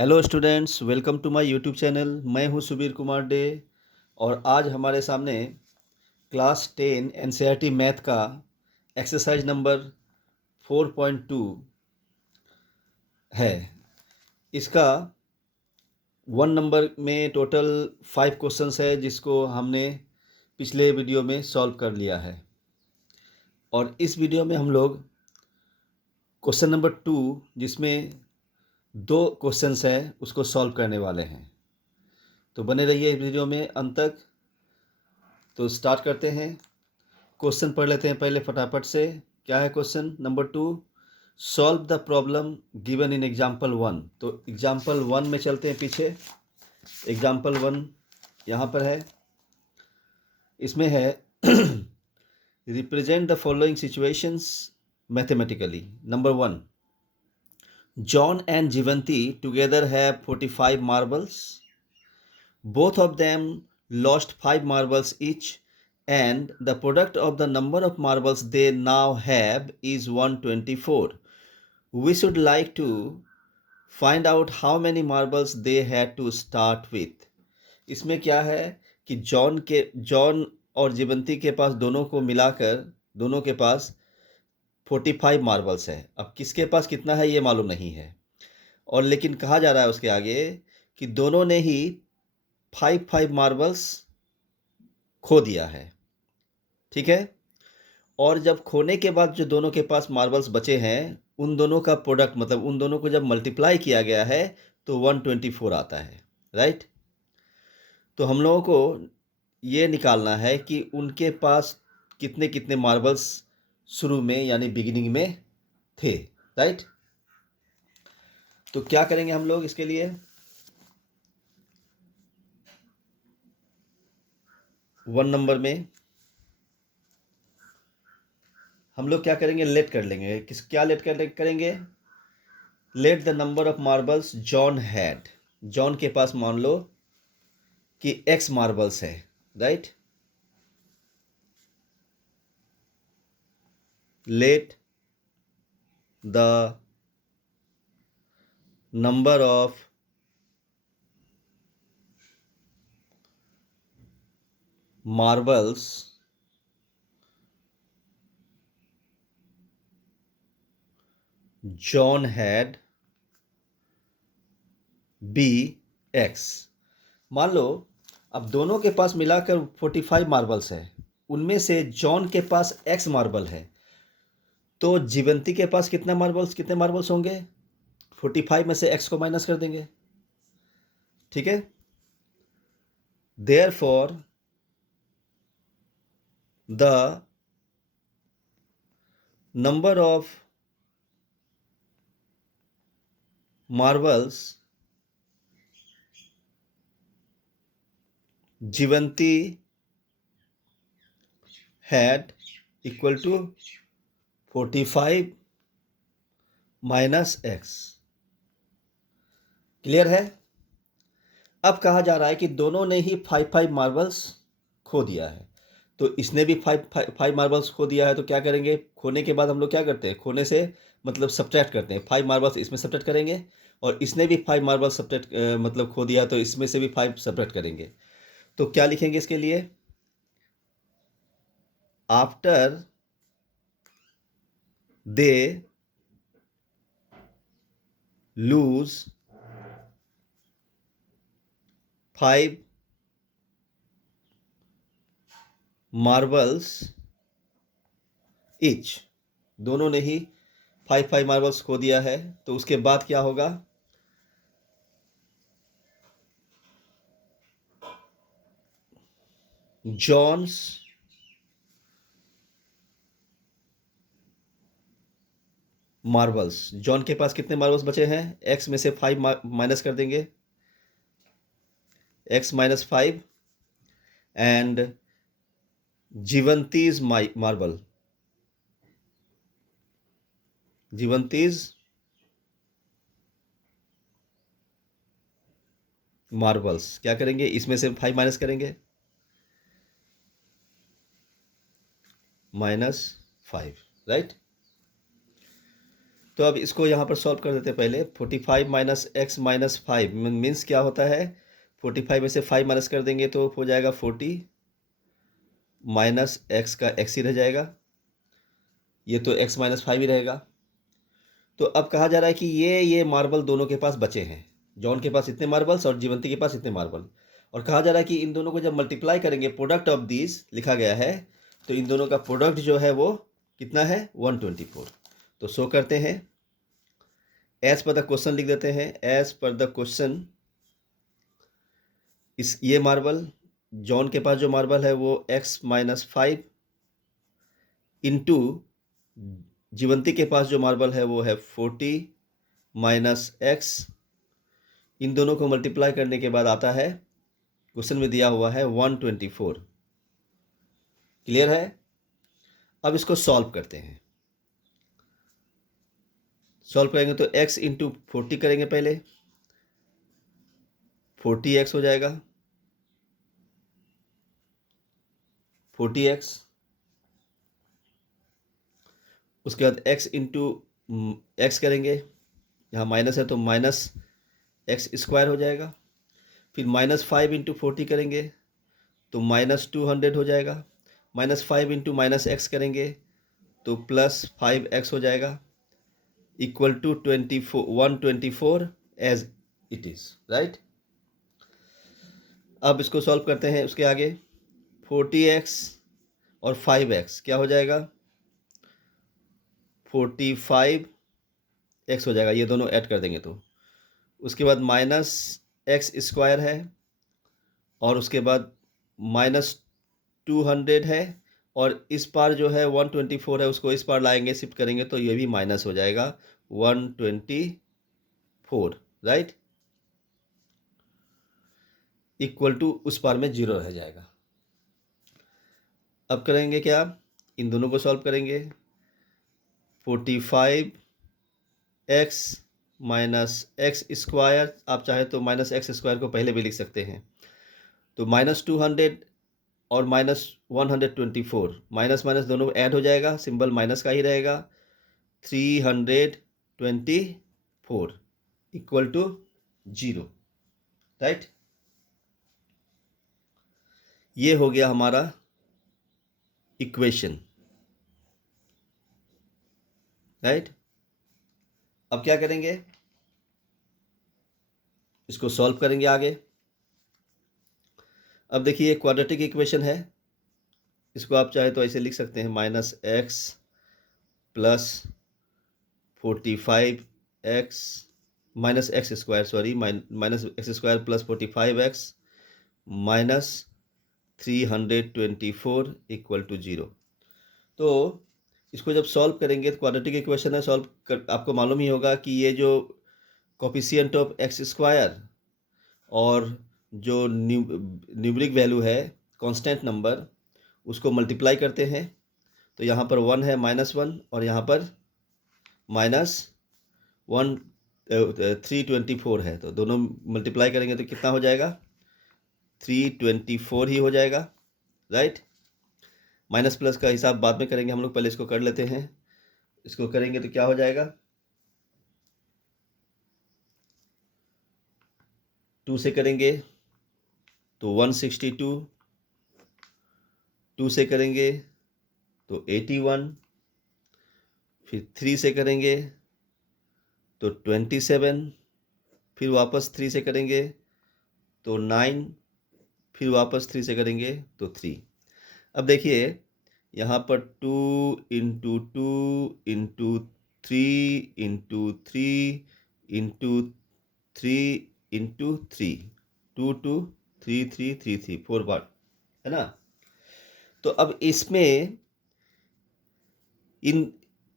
Hello students, welcome to my YouTube channel. मैं हूं सुबीर कुमार डे और आज हमारे सामने क्लास 10 एनसीईआरटी मैथ का एक्सरसाइज नंबर 4.2 है। इसका 1 नंबर में टोटल 5 क्वेश्चंस है जिसको हमने पिछले वीडियो में सॉल्व कर लिया है और इस वीडियो में हम लोग क्वेश्चन नंबर 2 जिसमें 2 क्वेश्चंस है उसको सॉल्व करने वाले हैं। तो बने रहिए इस वीडियो में अंत तक। तो स्टार्ट करते हैं। क्वेश्चन पढ़ लेते हैं पहले फटाफट से। क्या है question number 2? Solve the problem given in example 1। तो एग्जाम्पल 1 में चलते हैं पीछे। एग्जाम्पल 1 यहाँ पर है। इसमें है represent the following situations mathematically. Number 1, John and Jivanti together have 45 marbles. Both of them lost 5 marbles each, and the product of the number of marbles they now have is 124. We should like to find out how many marbles they had to start with. इसमें क्या है कि John और जीवंती के पास दोनों को मिलाकर दोनों के पास 45 मार्बल्स है। अब किसके पास कितना है ये मालूम नहीं है, और लेकिन कहा जा रहा है उसके आगे कि दोनों ने ही 5 मार्बल्स खो दिया है। ठीक है। और जब खोने के बाद जो दोनों के पास मार्बल्स बचे हैं उन दोनों का प्रोडक्ट मतलब उन दोनों को जब मल्टीप्लाई किया गया है तो 124 आता है। राइट। तो हम लोगों को ये निकालना है कि उनके पास कितने कितने मार्बल्स शुरू में यानी बिगिनिंग में थे। राइट। तो क्या करेंगे हम लोग इसके लिए? 1 नंबर में हम लोग क्या करेंगे? लेट कर लेंगे। क्या लेट करेंगे? Let the number of marbles John had. John के पास मान लो कि एक्स मार्बल्स है। Right. Let the number of marbles John had be x. मान लो अब दोनों के पास मिलाकर 45 मार्बल्स है, उनमें से जॉन के पास एक्स मार्बल है, तो जीवंती के पास कितने मार्बल्स होंगे? 45 में से एक्स को माइनस कर देंगे। ठीक है। Therefore the number of marbles Jivanti had equal to 45 minus x. Clear है? अब कहा जा रहा है कि दोनों ने ही 5 मार्बल्स खो दिया है, तो इसने भी 5 मार्बल्स खो दिया है। तो क्या करेंगे? खोने के बाद हम लोग क्या करते हैं? खोने से मतलब सब्ट्रैक्ट करते हैं। 5 मार्बल्स इसमें सब्ट्रैक्ट करेंगे और इसने भी 5 मार्बल्स सब्ट्रैक्ट मतलब खो दिया, तो इसमें से भी 5 सब्ट्रैक्ट करेंगे। तो क्या लिखेंगे इसके लिए? After they lose 5 marbles each. दोनों ने ही 5 मार्बल्स खो दिया है, तो उसके बाद क्या होगा? Johns marbles. जॉन के पास कितने मार्बल्स बचे हैं? एक्स में से 5 माइनस कर देंगे, x minus 5, and Jivanti's marble, Jivanti's marbles क्या करेंगे? इसमें से 5 माइनस करेंगे, -5। राइट। तो अब इसको यहाँ पर सॉल्व कर देते हैं पहले। 45 माइनस एक्स माइनस 5 मीन्स क्या होता है, 45 में से 5 माइनस कर देंगे तो हो जाएगा 40 माइनस एक्स का एक्स ही रह जाएगा, ये तो एक्स माइनस 5 ही रहेगा। तो अब कहा जा रहा है कि ये मार्बल दोनों के पास बचे हैं, जॉन के पास इतने मार्बल्स और जीवंती के पास इतने मार्बल, और कहा जा रहा है कि इन दोनों को जब मल्टीप्लाई करेंगे, प्रोडक्ट ऑफ दिस लिखा गया है, तो इन दोनों का प्रोडक्ट जो है वो कितना है 124। तो शो करते हैं, एज पर द क्वेश्चन लिख देते हैं, एज पर द क्वेश्चन ये मार्बल जॉन के पास जो मार्बल है वो एक्स माइनस 5 इंटू जीवंती के पास जो मार्बल है वो है 40 माइनस एक्स। इन दोनों को मल्टीप्लाई करने के बाद आता है, क्वेश्चन में दिया हुआ है 124। क्लियर है? अब इसको सॉल्व करते हैं। सॉल्व करेंगे तो x इंटू 40 करेंगे पहले, 40x हो जाएगा, 40x। उसके बाद x इंटू एक्स करेंगे, यहाँ माइनस है तो माइनस एक्स स्क्वायर हो जाएगा। फिर माइनस 5 इंटू 40 करेंगे तो माइनस 200 हो जाएगा। माइनस 5 इंटू माइनस एक्स करेंगे तो प्लस 5x हो जाएगा, equal to 124 as it is, right. अब इसको सॉल्व करते हैं। उसके आगे 40x और 5x क्या हो जाएगा, 45x हो जाएगा, ये दोनों ऐड कर देंगे तो। उसके बाद माइनस एक्स स्क्वायर है, और उसके बाद माइनस 200 है, और इस पार जो है 124 है, उसको इस पार लाएंगे, शिफ्ट करेंगे तो ये भी माइनस हो जाएगा 124, राइट, इक्वल टू उस पार में 0 रह जाएगा। अब करेंगे क्या, इन दोनों को सॉल्व करेंगे। 45x माइनस एक्स स्क्वायर, आप चाहे तो माइनस एक्स स्क्वायर को पहले भी लिख सकते हैं, तो माइनस 200 और माइनस 124, माइनस माइनस दोनों ऐड हो जाएगा, सिंबल माइनस का ही रहेगा, 324 इक्वल टू 0, राइट। ये हो गया हमारा इक्वेशन, राइट। अब क्या करेंगे, इसको सॉल्व करेंगे आगे। अब देखिए क्वाड्रेटिक इक्वेशन है, इसको आप चाहे तो ऐसे लिख सकते हैं, minus x plus 45x minus x square, sorry, minus x square plus 45x minus 324 equal to 0। तो इसको जब सॉल्व करेंगे तो क्वाड्रेटिक इक्वेशन है, सॉल्व कर आपको मालूम ही होगा कि ये जो कोफिशिएंट ऑफ एक्स स्क्वायर और जो न्यूमरिक वैल्यू है कांस्टेंट नंबर, उसको मल्टीप्लाई करते हैं, तो यहाँ पर 1 है -1, और यहाँ पर -1 324 है, तो दोनों मल्टीप्लाई करेंगे तो कितना हो जाएगा, 324 ही हो जाएगा, राइट। माइनस प्लस का हिसाब बाद में करेंगे हम लोग, पहले इसको कर लेते हैं। इसको करेंगे तो क्या हो जाएगा, 2 से करेंगे तो 162, 2 से करेंगे तो 81, फिर 3 से करेंगे तो 27, फिर वापस 3 से करेंगे तो 9, फिर वापस 3 से करेंगे तो 3। अब देखिए यहाँ पर 2 into 2 into 3 into 3 into 3 into 3, 2 2 3 3 3 3 4 बार, है ना। तो अब इसमें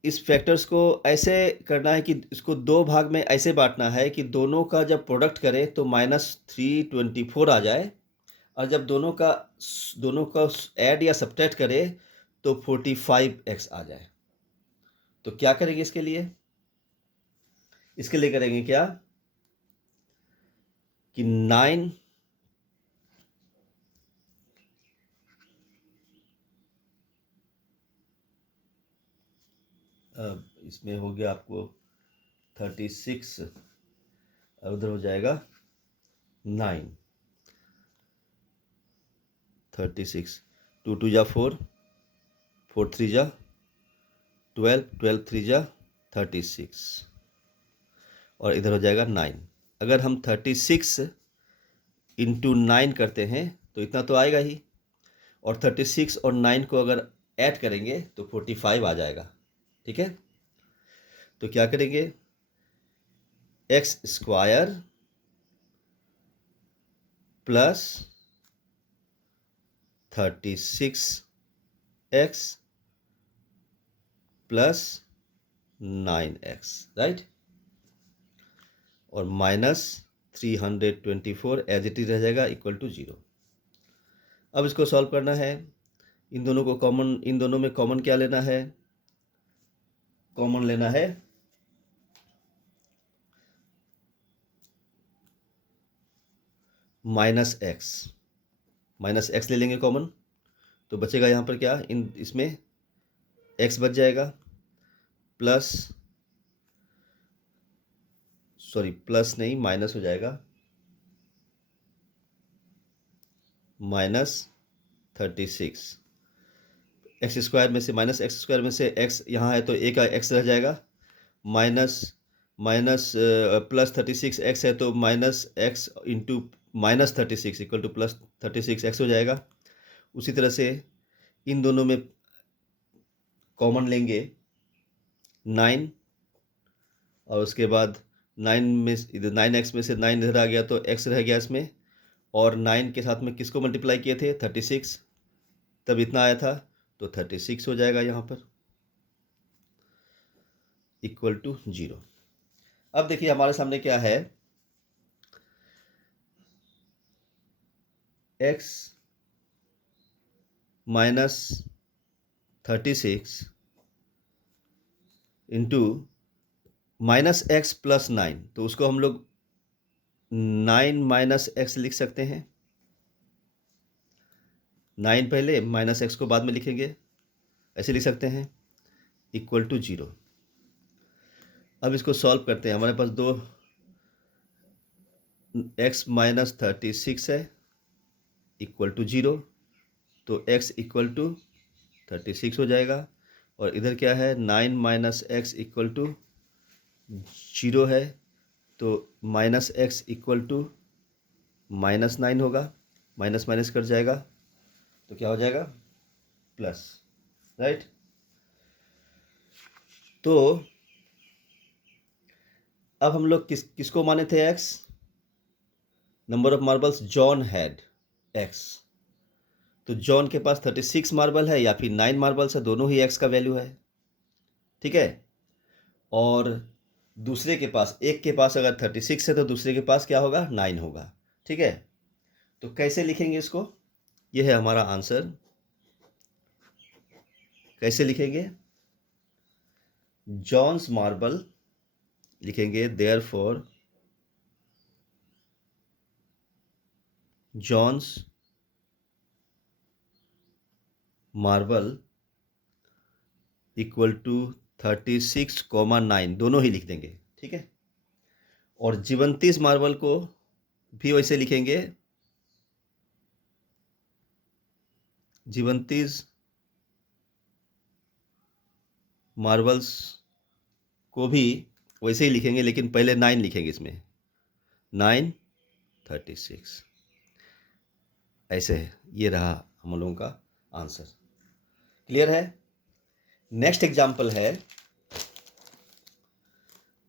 इस फैक्टर्स को ऐसे करना है कि इसको दो भाग में ऐसे बांटना है कि दोनों का जब प्रोडक्ट करें तो -324 आ जाए, और जब दोनों का ऐड या सब्ट्रैक्ट करें तो 45x आ जाए। तो क्या करेंगे इसके लिए, करेंगे क्या कि 9 इसमें हो गया आपको 36 और उधर हो जाएगा 9। 36, 2 2 जा 4, 4 3 जा 12, 12 3 जा 36 और इधर हो जाएगा 9। अगर हम 36 इंटू 9 करते हैं तो इतना तो आएगा ही, और 36 और 9 को अगर ऐड करेंगे तो 45 आ जाएगा। ठीक है, तो क्या करेंगे, x square plus 36 x plus 9x, right, और माइनस 324 एज इट इज रह जाएगा इक्वल टू 0। अब इसको सॉल्व करना है, इन दोनों को कॉमन, इन दोनों में कॉमन क्या लेना है, कॉमन लेना है माइनस एक्स ले लेंगे कॉमन, तो बचेगा यहाँ पर क्या, इन इसमें x बच जाएगा प्लस, सॉरी प्लस नहीं माइनस हो जाएगा, माइनस 36 एक्स स्क्वायर में से माइनस एक्स स्क्वायर में से x यहाँ है तो एक x रह जाएगा, माइनस माइनस प्लस 36 एक्स है तो minus x into minus 36 equal two plus 36 x हो जाएगा। उसी तरह से इन दोनों में कॉमन लेंगे 9 और उसके बाद 9 में इधर 9x में से 9 इधर आ गया तो x रह गया इसमें, और 9 के साथ में किसको मल्टीप्लाई किए थे 36, तब इतना आया था तो 36 हो जाएगा यहाँ पर इक्वल टू 0। अब देखिए हमारे सामने क्या है, x minus 36 into minus x plus 9, तो उसको हम लोग 9 माइनस एक्स लिख सकते हैं, 9 पहले माइनस एक्स को बाद में लिखेंगे, ऐसे लिख सकते हैं इक्वल टू 0। अब इसको सॉल्व करते हैं, हमारे पास दो x माइनस 36 है इक्वल टू 0, तो x इक्वल टू 36 हो जाएगा, और इधर क्या है 9 माइनस एक्स इक्वल टू 0 है, तो minus x equal to minus 9 होगा, माइनस माइनस कट जाएगा तो क्या हो जाएगा प्लस, राइट। तो अब हम लोग किसको माने थे x, number of marbles John had x, तो जॉन के पास 36 मार्बल है या फिर 9 मार्बल्स है, दोनों ही x का वैल्यू है। ठीक है, और दूसरे के पास, एक के पास अगर 36 है तो दूसरे के पास क्या होगा 9 होगा। ठीक है, तो कैसे लिखेंगे इसको, ये है हमारा आंसर। कैसे लिखेंगे, जॉन्स मार्बल लिखेंगे, therefore John's marble equal to 36,9 दोनों ही लिख देंगे। ठीक है, और जीवंतीस मार्बल को भी वैसे लिखेंगे, जीवंतीस मार्बल्स को भी वैसे ही लिखेंगे, लेकिन पहले 9 लिखेंगे इसमें, 9 36, ऐसे है। ये रहा हम लोगों का आंसर। क्लियर है। नेक्स्ट एग्जाम्पल है,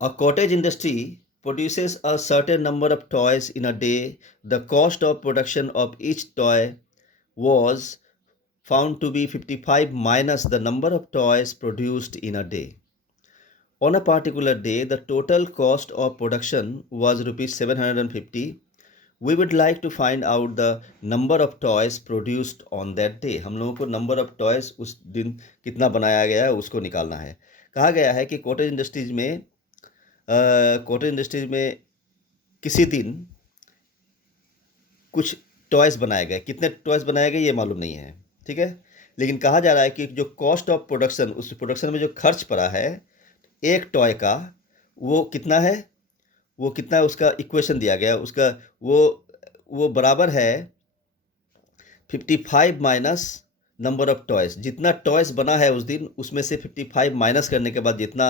a cottage industry produces a certain number of toys in a day. The cost of production of each toy was found to be 55 minus the number of toys produced in a day. On a particular day, the total cost of production was rupees 750. We would like to find out the number of toys produced on that day. हम लोगों को number of toys उस दिन कितना बनाया गया है उसको निकालना है। कहा गया है कि कॉटेज इंडस्ट्रीज में किसी दिन कुछ टॉयज़ बनाए गए, कितने टॉयज़ बनाए गए ये मालूम नहीं है। ठीक है, लेकिन कहा जा रहा है कि जो कॉस्ट ऑफ प्रोडक्शन, उस प्रोडक्शन में जो खर्च पड़ा है एक टॉय का, वो कितना है, उसका इक्वेशन दिया गया, उसका वो बराबर है 55 माइनस नंबर ऑफ टॉयस। जितना टॉयस बना है उस दिन, उसमें से 55 माइनस करने के बाद जितना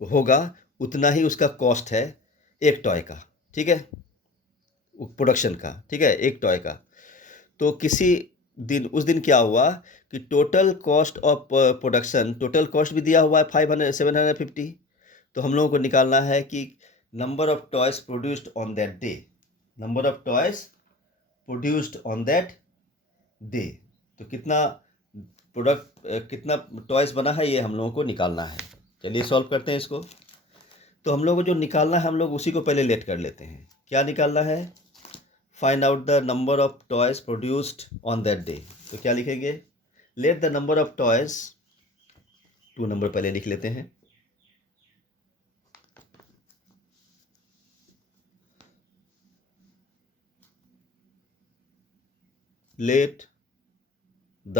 होगा उतना ही उसका कॉस्ट है एक टॉय का, ठीक है, प्रोडक्शन का, ठीक है, एक टॉय का। तो किसी दिन, उस दिन क्या हुआ कि total cost of production, total cost भी दिया हुआ है 750। तो हम लोगों को निकालना है कि number of toys produced on that day, number of toys produced on that day. तो कितना कितना टॉयज बना है, ये हम लोगों को निकालना है। चलिए सॉल्व करते हैं इसको। तो हम लोग को जो निकालना है, हम लोग उसी को पहले लेट कर लेते हैं। क्या निकालना है? Find out the number of toys produced on that day. तो क्या लिखेंगे? Let the number of toys, 2 number पहले लिख लेते हैं। Let the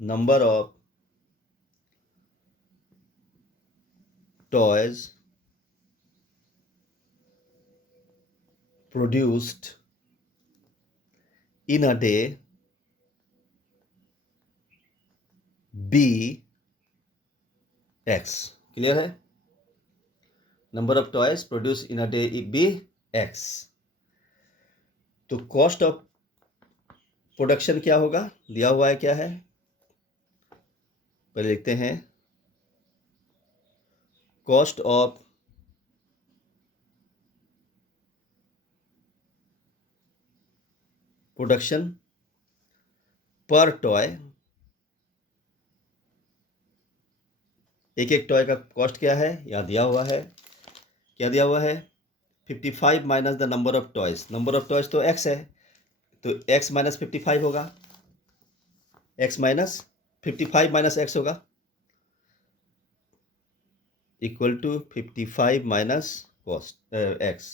number of toys produced in a day be x। Clear है? Number of toys produce in a day be x। तो cost of production क्या होगा, दिया हुआ है, क्या है, पहले लिखते हैं। Cost of production per toy, एक एक टॉय का कॉस्ट क्या है, यहाँ दिया हुआ है। क्या दिया हुआ है? 55 minus the number of toys. Number of toys तो x है, तो x माइनस 55 होगा, x माइनस 55 माइनस x होगा, equal to 55 minus cost x,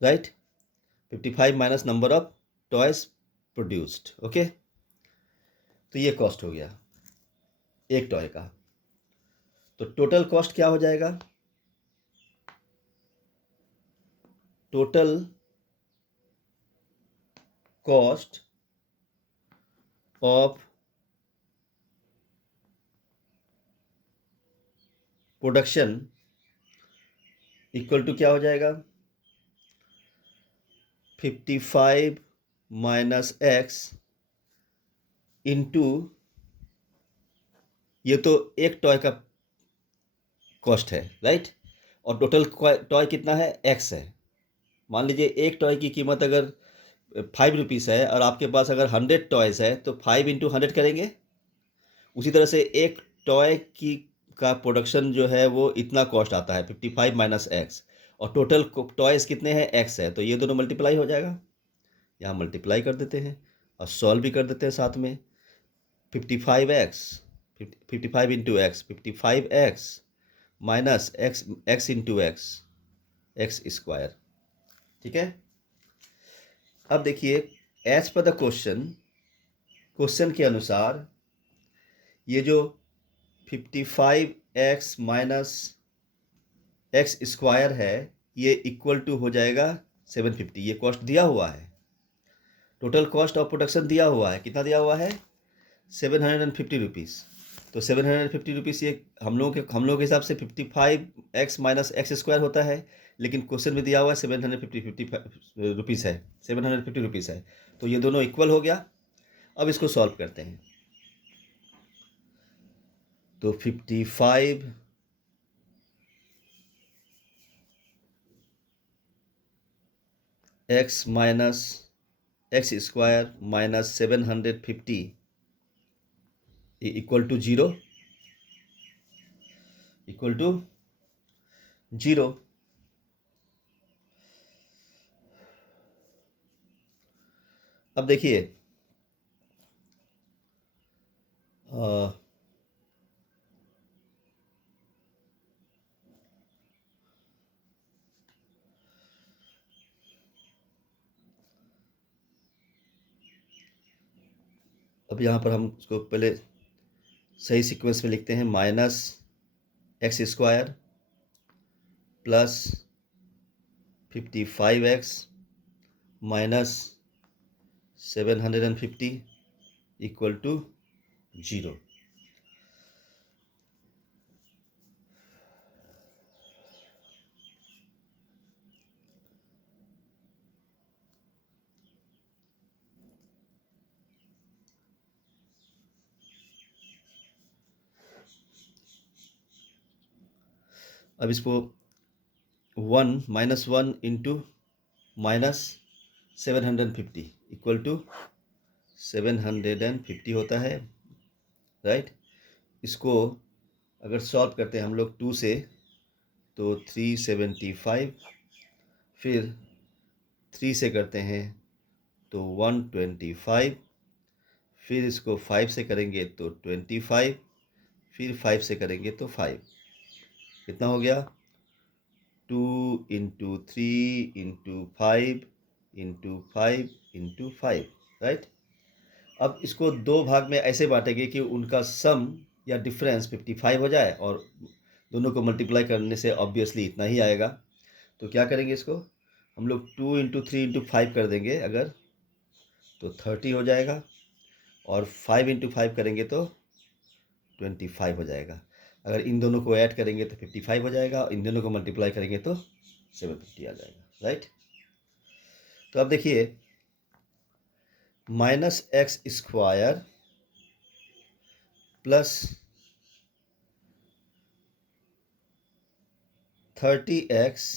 right. 55 minus number of toys produced, okay. तो ये कॉस्ट हो गया एक टॉय का। तो टोटल कॉस्ट क्या हो जाएगा? Total cost of production equal to क्या हो जाएगा? 55 माइनस एक्स इंटू, ये तो एक टॉय का कॉस्ट है, राइट। और टोटल टॉय कितना है? एक्स है। मान लीजिए एक टॉय की कीमत अगर 5 रुपीज़ है और आपके पास अगर 100 टॉयज़ है, तो 5 इंटू 100 करेंगे। उसी तरह से एक टॉय की का प्रोडक्शन जो है वो इतना कॉस्ट आता है 55 माइनस एक्स, और टोटल टॉयज़ कितने हैं? एक्स है। तो ये दोनों मल्टीप्लाई हो जाएगा, यहाँ मल्टीप्लाई कर देते हैं और सॉल्व भी कर देते हैं साथ में। 55x, 55 into x, 55x minus x, x into x, x square, ठीक है। अब देखिए, एज पर द क्वेश्चन के अनुसार ये जो 55x माइनस एक्स स्क्वायर है, ये इक्वल टू हो जाएगा 750। ये कॉस्ट दिया हुआ है, टोटल कॉस्ट ऑफ प्रोडक्शन दिया हुआ है। कितना दिया हुआ है? 750 रुपीज़। तो 750 रुपीज़ ये हम लोगों के हिसाब से 55x माइनस एक्स स्क्वायर होता है, लेकिन क्वेश्चन में दिया हुआ है 750 रुपीज़ है, 750 रुपीज़ है। तो ये दोनों इक्वल हो गया। अब इसको सॉल्व करते हैं। तो 55 x minus x square minus 750 equal to zero, equal to zero. अब देखिए, अब यहाँ पर हम उसको पहले सही सीक्वेंस में लिखते हैं, minus x square plus 55x minus 750 equal to 0। अब इसको 1 इंटू माइनस 750 इक्वल टू 750 होता है, राइट। इसको अगर सॉल्व करते हैं हम लोग 2 से तो 375, फिर 3 से करते हैं तो 125, फिर इसको 5 से करेंगे तो 25, फिर 5 से करेंगे तो 5। कितना हो गया? 2 into 3 into 5 into 5 into 5, right. अब इसको दो भाग में ऐसे बांटेंगे कि उनका सम या डिफरेंस 55 हो जाए, और दोनों को मल्टीप्लाई करने से ऑब्वियसली इतना ही आएगा। तो क्या करेंगे, इसको हम लोग 2 इंटू 3 इंटू 5 कर देंगे अगर, तो 30 हो जाएगा, और 5 इंटू 5 करेंगे तो 25 हो जाएगा। अगर इन दोनों को ऐड करेंगे तो 55 हो जाएगा, और इन दोनों को मल्टीप्लाई करेंगे तो 750 आ जाएगा, राइट। तो अब देखिए, minus x square plus 30x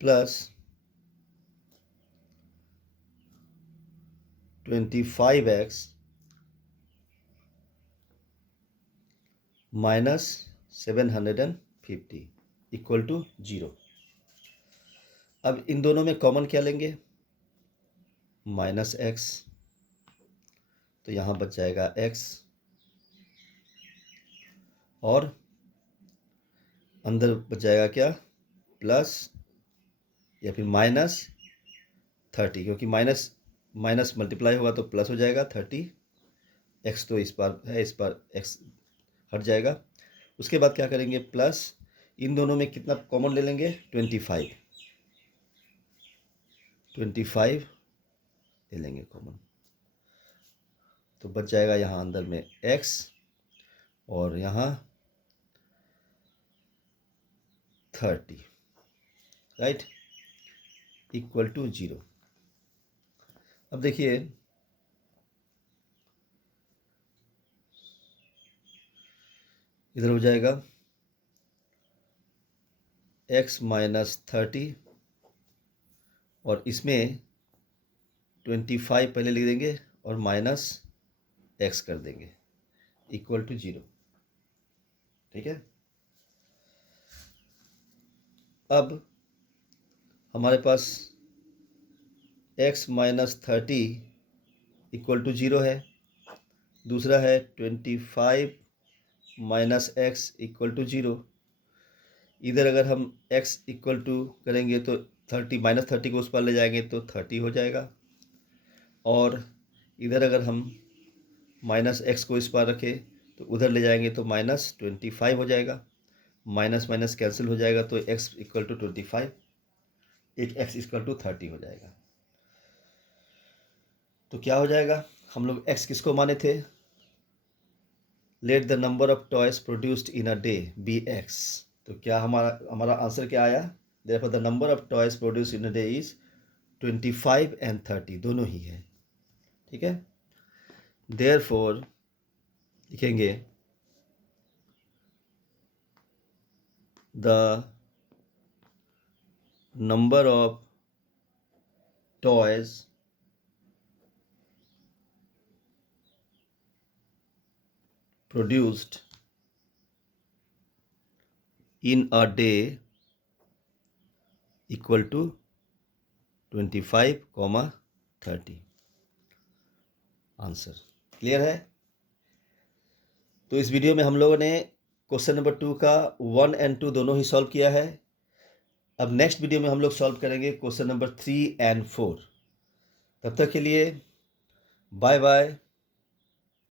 plus 25x minus 750 equal to 0। अब इन दोनों में कॉमन क्या लेंगे? माइनस एक्स, तो यहाँ बच जाएगा x, और अंदर बच जाएगा क्या? प्लस या फिर माइनस 30, क्योंकि माइनस माइनस मल्टीप्लाई होगा तो प्लस हो जाएगा 30। x तो इस बार है, इस बार x हट जाएगा। उसके बाद क्या करेंगे? प्लस इन दोनों में कितना कॉमन ले लेंगे? 25 ले लेंगे कॉमन, तो बच जाएगा यहाँ अंदर में x, और यहाँ 30, राइट, इक्वल टू 0। अब देखिए, इधर हो जाएगा x माइनस 30, और इसमें 25 पहले लिख देंगे और माइनस x कर देंगे, इक्वल टू 0, ठीक है। अब हमारे पास x माइनस 30 इक्वल टू 0 है, दूसरा है 25 माइनस एक्स इक्वल टू 0। इधर अगर हम x इक्वल टू करेंगे तो 30 माइनस 30 को उस पर ले जाएंगे तो 30 हो जाएगा, और इधर अगर हम माइनस एक्स को इस पर रखें तो उधर ले जाएंगे तो माइनस 25 हो जाएगा, माइनस माइनस कैंसिल हो जाएगा, तो x इक्वल टू 25, एक x इक्वल टू 30 हो जाएगा। तो क्या हो जाएगा? हम लोग x किसको माने थे? Let the number of toys produced in a day be x। तो क्या हमारा आंसर क्या आया? Therefore the number of toys produced in a day is 25 and 30, दोनों ही है, ठीक है। देयरफॉर लिखेंगे the number of toys produced in a day equal to 25, 30। Answer clear है? तो इस वीडियो में हम लोगों ने क्वेश्चन नंबर 2 का 1 एंड 2 दोनों ही सॉल्व किया है। अब नेक्स्ट वीडियो में हम लोग सॉल्व करेंगे क्वेश्चन नंबर 3 एंड 4। तब तक के लिए बाय बाय।